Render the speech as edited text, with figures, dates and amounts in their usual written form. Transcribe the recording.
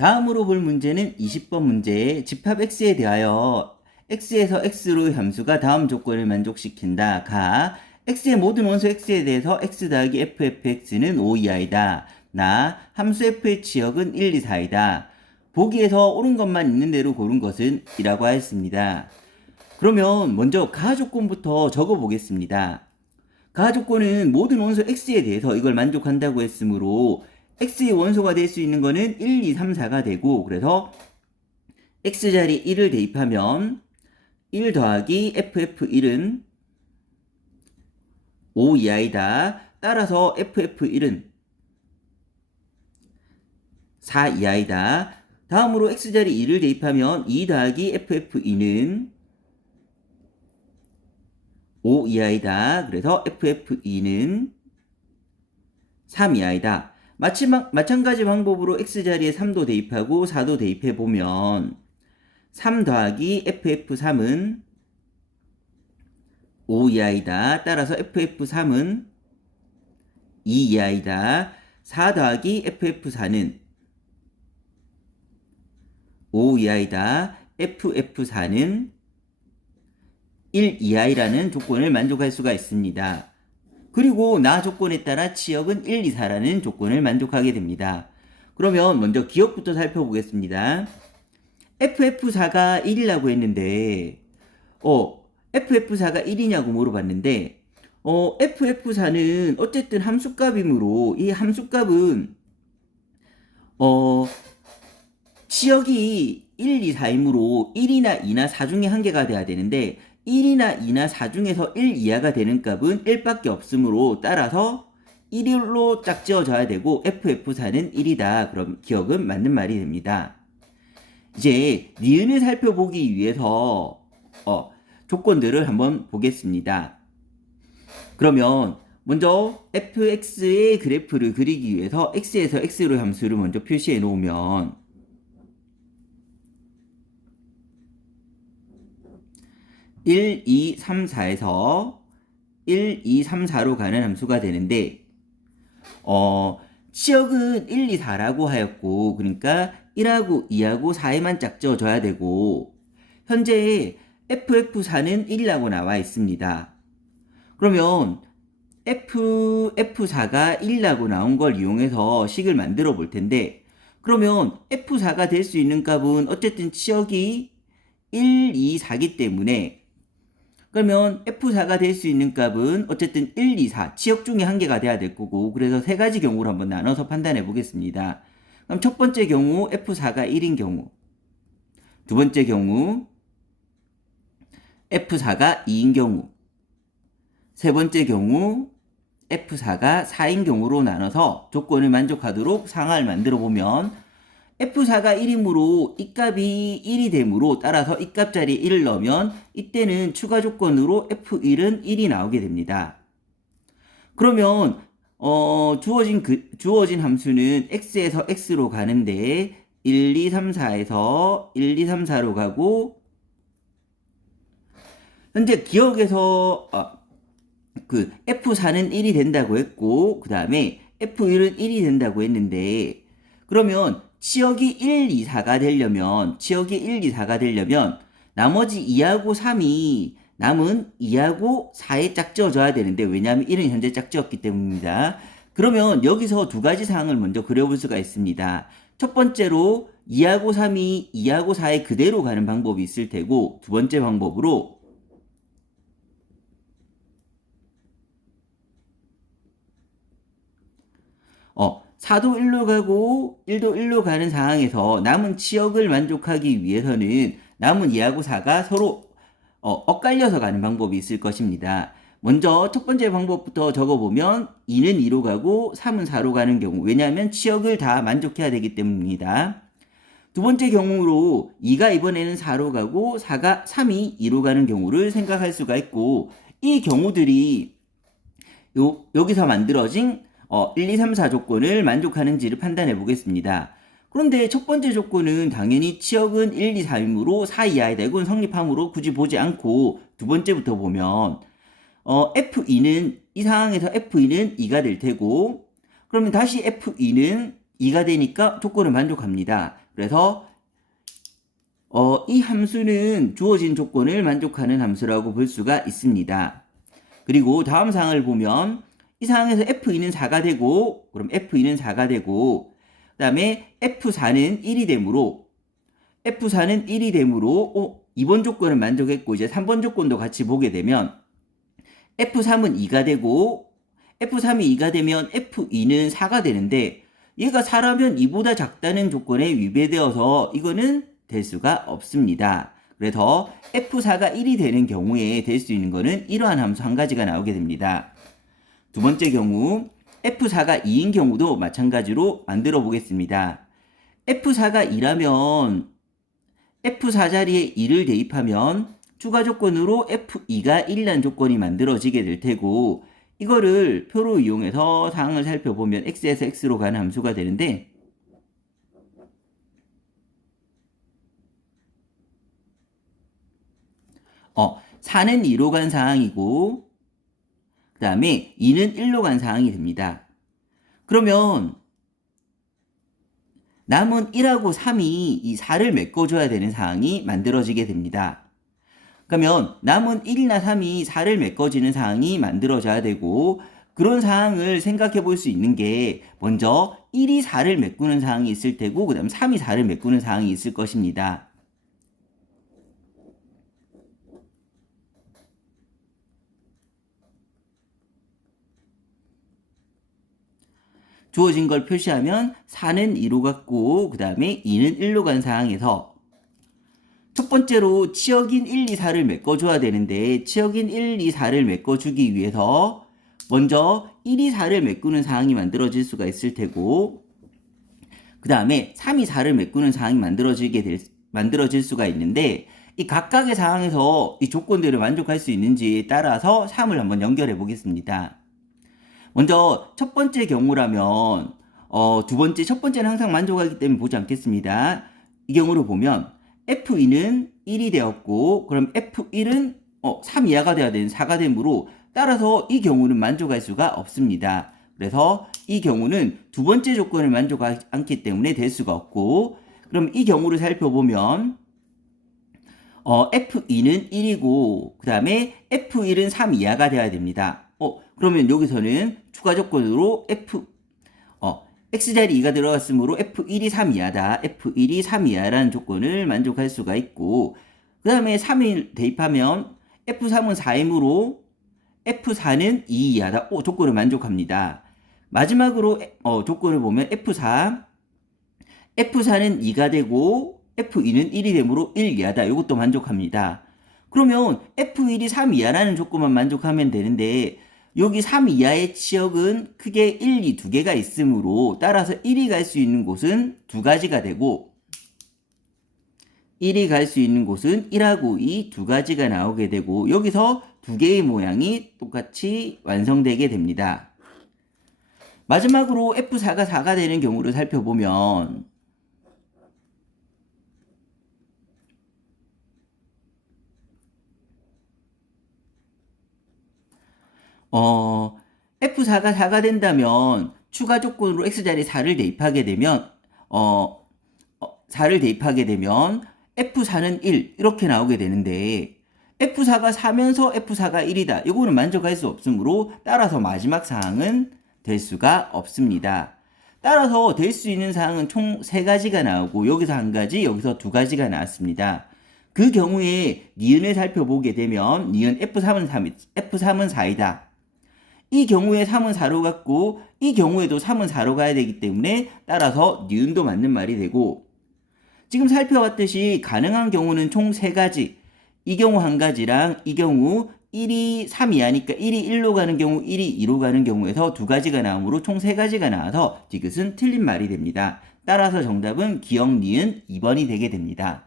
다음으로 볼 문제는 20번 문제의 집합 x에 대하여 x에서 x로의 함수가 다음 조건을 만족시킨다. 가 x의 모든 원소 x에 대해서 x 더하기 ffx는 5 이하이다. 나 함수 f의 치역은 1, 2, 4이다. 보기에서 옳은 것만 있는 대로 고른 것은 이라고 하였습니다. 그러면 먼저 가 조건부터 적어 보겠습니다. 가 조건은 모든 원소 x에 대해서 이걸 만족한다고 했으므로 x의 원소가 될 수 있는 거는 1, 2, 3, 4가 되고, 그래서 x자리 1을 대입하면 1 더하기 ff1은 5 이하이다. 따라서 ff1은 4 이하이다. 다음으로 x자리 2를 대입하면 2 더하기 ff2는 5 이하이다. 그래서 ff2는 3 이하이다. 마찬가지 방법으로 x자리에 3도 대입하고 4도 대입해보면 3 더하기 ff3은 5 이하이다. 따라서 ff3은 2 이하이다. 4 더하기 ff4는 5 이하이다. ff4는 1 이하이라는 조건을 만족할 수가 있습니다. 그리고 나 조건에 따라 치역은 1, 2, 4라는 조건을 만족하게 됩니다. 그러면 먼저 기억부터 살펴보겠습니다. ff4가 1이라고 했는데 ff4가 1이냐고 물어봤는데 ff4는 어쨌든 함수값이므로 이 함수값은 치역이 1, 2, 4이므로 1이나 2나 4 중에 한 개가 돼야 되는데 1이나 2나 4 중에서 1 이하가 되는 값은 1밖에 없으므로 따라서 1로 짝지어져야 되고 ff4는 1이다. 그럼 기억은 맞는 말이 됩니다. 이제 니은을 살펴보기 위해서 조건들을 한번 보겠습니다. 그러면 먼저 fx의 그래프를 그리기 위해서 x에서 x로 함수를 먼저 표시해 놓으면 1, 2, 3, 4에서 1, 2, 3, 4로 가는 함수가 되는데 치역은 1, 2, 4라고 하였고, 그러니까 1하고 2하고 4에만 짝지어줘야 되고, 현재 ff4는 1이라고 나와 있습니다. 그러면 f4가 1이라고 나온 걸 이용해서 식을 만들어 볼 텐데, 그러면 f4가 될 수 있는 값은 어쨌든 치역이 1, 2, 4기 때문에, 그러면 f4가 될 수 있는 값은 어쨌든 1, 2, 4 치역 중에 한 개가 돼야 될 거고, 그래서 세 가지 경우를 한번 나눠서 판단해 보겠습니다. 그럼 첫 번째 경우 f4가 1인 경우, 두 번째 경우 f4가 2인 경우, 세 번째 경우 f4가 4인 경우로 나눠서 조건을 만족하도록 상하를 만들어 보면 f4가 1이므로 이 값이 1이 되므로 따라서 이 값자리에 1을 넣으면 이때는 추가 조건으로 f1은 1이 나오게 됩니다. 그러면 주어진 함수는 x에서 x로 가는데 1, 2, 3, 4에서 1, 2, 3, 4로 가고, 현재 기억에서 f4는 1이 된다고 했고, 그 다음에 f1은 1이 된다고 했는데, 그러면 치역이 1, 2, 4가 되려면 나머지 2하고 3이 남은 2하고 4에 짝지어져야 되는데, 왜냐하면 1은 현재 짝지었기 때문입니다. 그러면 여기서 두 가지 사항을 먼저 그려볼 수가 있습니다. 첫 번째로 2하고 3이 2하고 4에 그대로 가는 방법이 있을 테고, 두 번째 방법으로 4도 1로 가고 1도 1로 가는 상황에서 남은 치역을 만족하기 위해서는 남은 2하고 4가 서로 엇갈려서 가는 방법이 있을 것입니다. 먼저 첫 번째 방법부터 적어보면 2는 2로 가고 3은 4로 가는 경우, 왜냐하면 치역을 다 만족해야 되기 때문입니다. 두 번째 경우로 2가 이번에는 4로 가고 3이 2로 가는 경우를 생각할 수가 있고, 이 경우들이 여기서 만들어진 1, 2, 3, 4 조건을 만족하는지를 판단해 보겠습니다. 그런데 첫 번째 조건은 당연히 치역은 1, 2, 3이므로 4 이하의 대군 성립하므로 굳이 보지 않고, 두 번째부터 보면 F2는 이 상황에서 F2는 2가 될 테고, 그러면 다시 F2는 2가 되니까 조건을 만족합니다. 그래서 이 함수는 주어진 조건을 만족하는 함수라고 볼 수가 있습니다. 그리고 다음 사항을 보면 이 상황에서 F2는 4가 되고 그럼 F2는 4가 되고 그 다음에 F4는 1이 되므로 F4는 1이 되므로 2번 조건을 만족했고 이제 3번 조건도 같이 보게 되면 F3은 2가 되고 F3이 2가 되면 F2는 4가 되는데 얘가 4라면 2보다 작다는 조건에 위배되어서 이거는 될 수가 없습니다. 그래서 F4가 1이 되는 경우에 될 수 있는 거는 이러한 함수 한 가지가 나오게 됩니다. 두 번째 경우 F4가 2인 경우도 마찬가지로 만들어 보겠습니다. F4가 2라면 F4 자리에 2를 대입하면 추가 조건으로 F2가 1이라는 조건이 만들어지게 될 테고 이거를 표로 이용해서 사항을 살펴보면 x에서 x로 가는 함수가 되는데 4는 2로 간 상황이고 그 다음에 2는 1로 간 상황이 됩니다. 그러면 남은 1하고 3이 이 4를 메꿔줘야 되는 상황이 만들어지게 됩니다. 그러면 남은 1이나 3이 4를 메꿔지는 상황이 만들어져야 되고 그런 상황을 생각해 볼 수 있는 게 먼저 1이 4를 메꾸는 상황이 있을 테고 그 다음 3이 4를 메꾸는 상황이 있을 것입니다. 주어진 걸 표시하면 4는 2로 갔고 그 다음에 2는 1로 간 상황에서 첫 번째로 치역인 1, 2, 4를 메꿔줘야 되는데 치역인 1, 2, 4를 메꿔주기 위해서 먼저 1, 2, 4를 메꾸는 상황이 만들어질 수가 있을 테고 그 다음에 3, 2, 4를 메꾸는 상황이 만들어질 수가 있는데 이 각각의 상황에서 이 조건들을 만족할 수 있는지에 따라서 3을 한번 연결해 보겠습니다. 먼저 첫 번째 경우라면 첫 번째는 항상 만족하기 때문에 보지 않겠습니다. 이 경우를 보면 F2는 1이 되었고 그럼 F1은 3 이하가 돼야 되는 4가 되므로 따라서 이 경우는 만족할 수가 없습니다. 그래서 이 경우는 두 번째 조건을 만족하지 않기 때문에 될 수가 없고 그럼 이 경우를 살펴보면 F2는 1이고 그 다음에 F1은 3 이하가 돼야 됩니다. 그러면 여기서는 추가 조건으로 X자리 2가 들어갔으므로 F1이 3 이하다. F1이 3 이하라는 조건을 만족할 수가 있고 그 다음에 3을 대입하면 F3은 4이므로 F4는 2 이하다. 조건을 만족합니다. 마지막으로 조건을 보면 F4는 2가 되고 F2는 1이 되므로 1 이하다. 이것도 만족합니다. 그러면 F1이 3 이하라는 조건만 만족하면 되는데 여기 3 이하의 치역은 크게 1, 2 두 개가 있으므로 따라서 1이 갈 수 있는 곳은 두 가지가 되고 1이 갈 수 있는 곳은 1하고 2 두 가지가 나오게 되고 여기서 두 개의 모양이 똑같이 완성되게 됩니다. 마지막으로 F4가 4가 되는 경우를 살펴보면 F4가 4가 된다면 추가 조건으로 X자리에 4를 대입하게 되면 4를 대입하게 되면 F4는 1 이렇게 나오게 되는데 F4가 4면서 F4가 1이다. 이거는 만족할 수 없으므로 따라서 마지막 사항은 될 수가 없습니다. 따라서 될 수 있는 사항은 총 3가지가 나오고 여기서 1가지, 여기서 2가지가 나왔습니다. 그 경우에 니은을 살펴보게 되면 니은 F3은 4이다. 이 경우에 3은 4로 갔고 이 경우에도 3은 4로 가야 되기 때문에 따라서 니은도 맞는 말이 되고 지금 살펴봤듯이 가능한 경우는 총 3가지 이 경우 1가지랑 이 경우 1이 3 이하니까 1이 1로 가는 경우 1이 2로 가는 경우에서 2가지가 나오므로 총 3가지가 나와서 디귿은 틀린 말이 됩니다. 따라서 정답은 기역 니은 2번이 되게 됩니다.